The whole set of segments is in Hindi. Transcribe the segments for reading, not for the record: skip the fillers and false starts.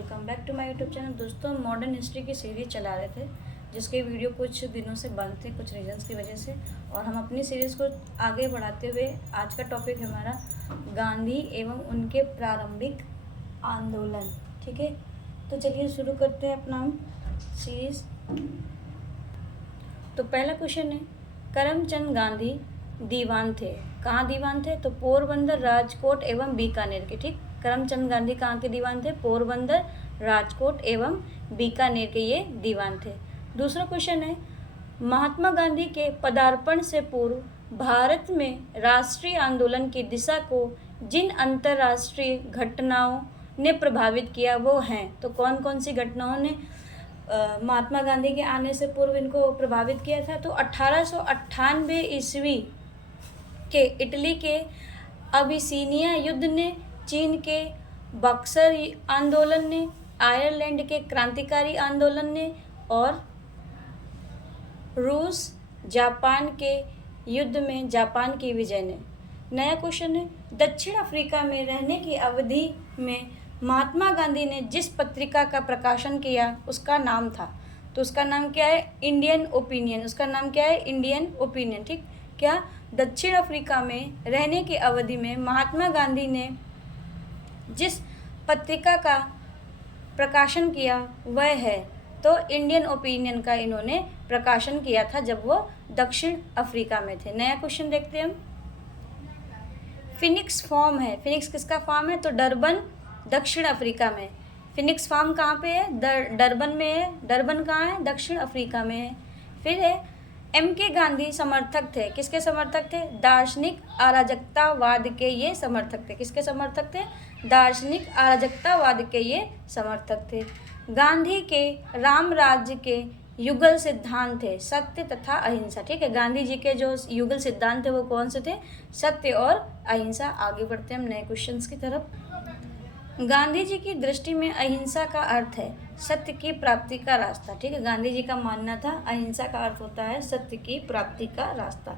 Welcome back to my YouTube channel. दोस्तों, मॉडर्न हिस्ट्री की सीरीज चला रहे थे जिसके वीडियो कुछ दिनों से बंद थे कुछ रीजंस की वजह से, और हम अपनी सीरीज़ को आगे बढ़ाते हुए आज का टॉपिक है हमारा गांधी एवं उनके प्रारंभिक आंदोलन। ठीक है, तो चलिए शुरू करते हैं अपना सीरीज़। तो पहला क्वेश्चन है, करमचंद गांधी दीवान थे। कहाँ दीवान थे? तो पोरबंदर, राजकोट एवं बीकानेर के। ठीक, करमचंद गांधी कहाँ के दीवान थे? पोरबंदर, राजकोट एवं बीकानेर के ये दीवान थे। दूसरा क्वेश्चन है, महात्मा गांधी के पदार्पण से पूर्व भारत में राष्ट्रीय आंदोलन की दिशा को जिन अंतर्राष्ट्रीय घटनाओं ने प्रभावित किया वो हैं। तो कौन कौन सी घटनाओं ने महात्मा गांधी के आने से पूर्व इनको प्रभावित किया था? तो 1898 ईस्वी के इटली के अबिसीनिया युद्ध ने, चीन के बक्सर आंदोलन ने, आयरलैंड के क्रांतिकारी आंदोलन ने और रूस जापान के युद्ध में जापान की विजय ने। नया क्वेश्चन है, दक्षिण अफ्रीका में रहने की अवधि में महात्मा गांधी ने जिस पत्रिका का प्रकाशन किया उसका नाम था। तो उसका नाम क्या है? Indian opinion. उसका नाम क्या है? Indian opinion. ठीक, क्या दक्षिण अफ्रीका में रहने की अवधि में महात्मा गांधी ने जिस पत्रिका का प्रकाशन किया वह है, तो इंडियन ओपिनियन का इन्होंने प्रकाशन किया था जब वो दक्षिण अफ्रीका में थे। नया क्वेश्चन देखते हैं हम, फिनिक्स फॉर्म है। फिनिक्स किसका फॉर्म है? तो डरबन, दक्षिण अफ्रीका में। फिनिक्स फॉर्म कहाँ पे है? डरबन में है। डरबन कहाँ है? दक्षिण अफ्रीका में है। फिर है, M.K. गांधी समर्थक थे। किसके समर्थक थे? दार्शनिक अराजकतावाद के ये समर्थक थे। किसके समर्थक थे? दार्शनिक अराजकतावाद के ये समर्थक थे। गांधी के राम राज्य के युगल सिद्धांत थे सत्य तथा अहिंसा। ठीक है, गांधी जी के जो युगल सिद्धांत थे वो कौन से थे? सत्य और अहिंसा। आगे बढ़ते हैं हम नए क्वेश्चंस की तरफ। गांधी जी की दृष्टि में अहिंसा का अर्थ है सत्य की प्राप्ति का रास्ता। ठीक है, गांधी जी का मानना था अहिंसा का अर्थ होता है सत्य की प्राप्ति का रास्ता।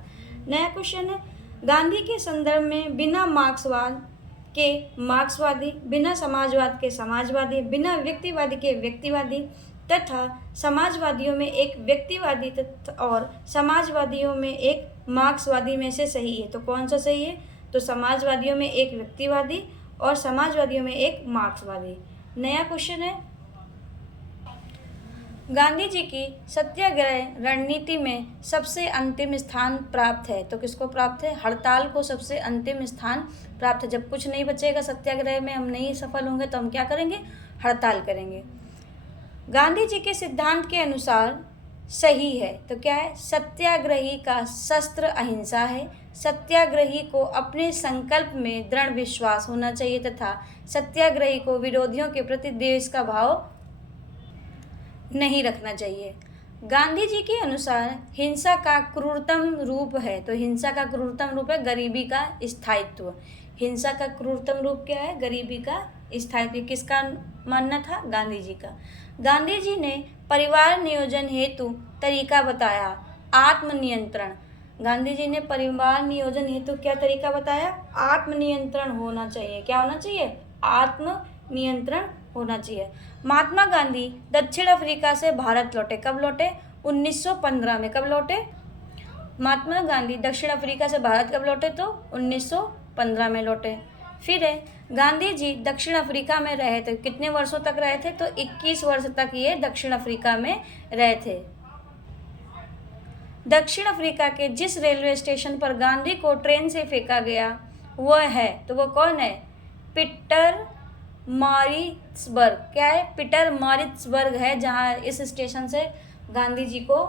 नया क्वेश्चन है, गांधी के संदर्भ में बिना मार्क्सवाद के मार्क्सवादी, बिना समाजवाद के समाजवादी, बिना व्यक्तिवादी के व्यक्तिवादी तथा समाजवादियों में एक व्यक्तिवादी और समाजवादियों में एक मार्क्सवादी में से सही है। तो कौन सा सही है? तो समाजवादियों में एक व्यक्तिवादी और समाजवादियों में एक मार्क्सवादी। नया क्वेश्चन है, गांधी जी की सत्याग्रह रणनीति में सबसे अंतिम स्थान प्राप्त है। तो किसको प्राप्त है? हड़ताल को सबसे अंतिम स्थान प्राप्त है। जब कुछ नहीं बचेगा सत्याग्रह में, हम नहीं सफल होंगे तो हम क्या करेंगे? हड़ताल करेंगे। गांधी जी के सिद्धांत के अनुसार सही है तो क्या है? सत्याग्रही का शस्त्र अहिंसा है। सत्याग्रही को अपने संकल्प में दृढ़ विश्वास होना चाहिए तथा सत्याग्रही को विरोधियों के प्रति द्वेष का भाव नहीं रखना चाहिए। गांधी जी के अनुसार हिंसा का क्रूरतम रूप है। तो हिंसा का क्रूरतम रूप है गरीबी का स्थायित्व। हिंसा का क्रूरतम रूप क्या है? गरीबी का स्थायित्व। किसका मानना था? गांधी जी का। गांधी जी ने परिवार नियोजन हेतु तरीका बताया, आत्मनियंत्रण। गांधी जी ने परिवार नियोजन हेतु क्या तरीका बताया? आत्मनियंत्रण होना चाहिए। क्या होना चाहिए? आत्मनियंत्रण होना चाहिए। महात्मा गांधी दक्षिण अफ्रीका से भारत लौटे। कब लौटे? 1915 में। कब लौटे? महात्मा गांधी दक्षिण अफ्रीका से भारत कब लौटे? तो 1915 में लौटे। फिर है, गांधी जी दक्षिण अफ्रीका में रहे थे। कितने वर्षों तक रहे थे? तो 21 वर्ष तक ये दक्षिण अफ्रीका में रहे थे। दक्षिण अफ्रीका के जिस रेलवे स्टेशन पर गांधी को ट्रेन से फेंका गया वह है, तो वो कौन है? पीटर मॉरिट्सबर्ग। क्या है? पीटर मॉरिट्सबर्ग है, जहाँ इस स्टेशन से गांधी जी को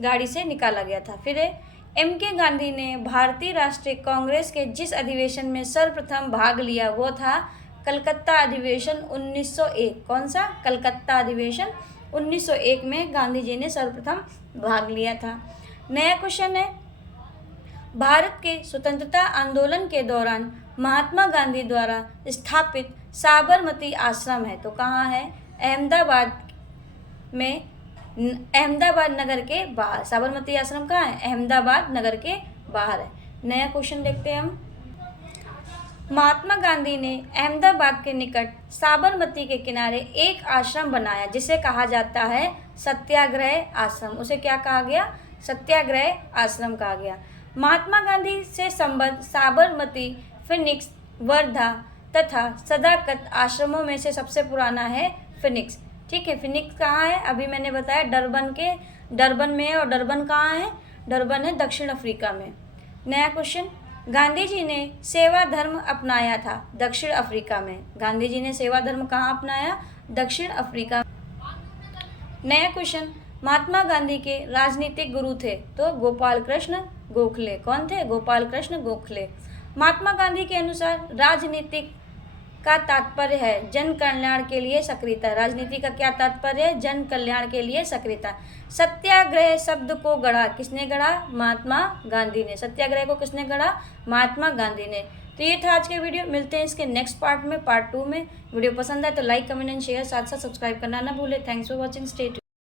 गाड़ी से निकाला गया था। फिर है, M.K. गांधी ने भारतीय राष्ट्रीय कांग्रेस के जिस अधिवेशन में सर्वप्रथम भाग लिया वो था कलकत्ता अधिवेशन 1901। कौन सा? कलकत्ता अधिवेशन 1901 में गांधी जी ने सर्वप्रथम भाग लिया था। नया क्वेश्चन है, भारत के स्वतंत्रता आंदोलन के दौरान महात्मा गांधी द्वारा स्थापित साबरमती आश्रम है। तो कहाँ है? अहमदाबाद में, अहमदाबाद नगर के बाहर। साबरमती आश्रम कहाँ है? अहमदाबाद नगर के बाहर है। नया क्वेश्चन देखते हैं हम, महात्मा गांधी ने अहमदाबाद के निकट साबरमती के किनारे एक आश्रम बनाया जिसे कहा जाता है सत्याग्रह आश्रम। उसे क्या कहा गया? सत्याग्रह आश्रम कहा गया। महात्मा गांधी से संबद्ध साबरमती, फिनिक्स, वर्धा तथा सदाकत आश्रमों में से सबसे पुराना है फिनिक्स। ठीक है, फिनिक्स कहाँ है? अभी मैंने बताया डरबन में है। और डरबन कहाँ है? डरबन है दक्षिण अफ्रीका में। नया क्वेश्चन, गांधी जी ने सेवा धर्म अपनाया था दक्षिण अफ्रीका में। गांधी जी ने सेवा धर्म कहाँ अपनाया? दक्षिण अफ्रीका। नया क्वेश्चन, महात्मा गांधी के राजनीतिक गुरु थे तो गोपाल कृष्ण गोखले। कौन थे? गोपाल कृष्ण गोखले। महात्मा गांधी के अनुसार राजनीतिक का तात्पर्य है जन कल्याण के लिए सक्रियता। राजनीति का क्या तात्पर्य है? जन कल्याण के लिए सक्रियता। सत्याग्रह शब्द को गढ़ा किसने? गढ़ा महात्मा गांधी ने। सत्याग्रह को किसने गढ़ा? महात्मा गांधी ने। तो ये था आज के वीडियो। मिलते हैं इसके नेक्स्ट पार्ट में, पार्ट 2 में। वीडियो पसंद आए तो लाइक, कमेंट एंड शेयर, साथ साथ सब्सक्राइब करना ना भूले। Thanks for watching, stay tuned.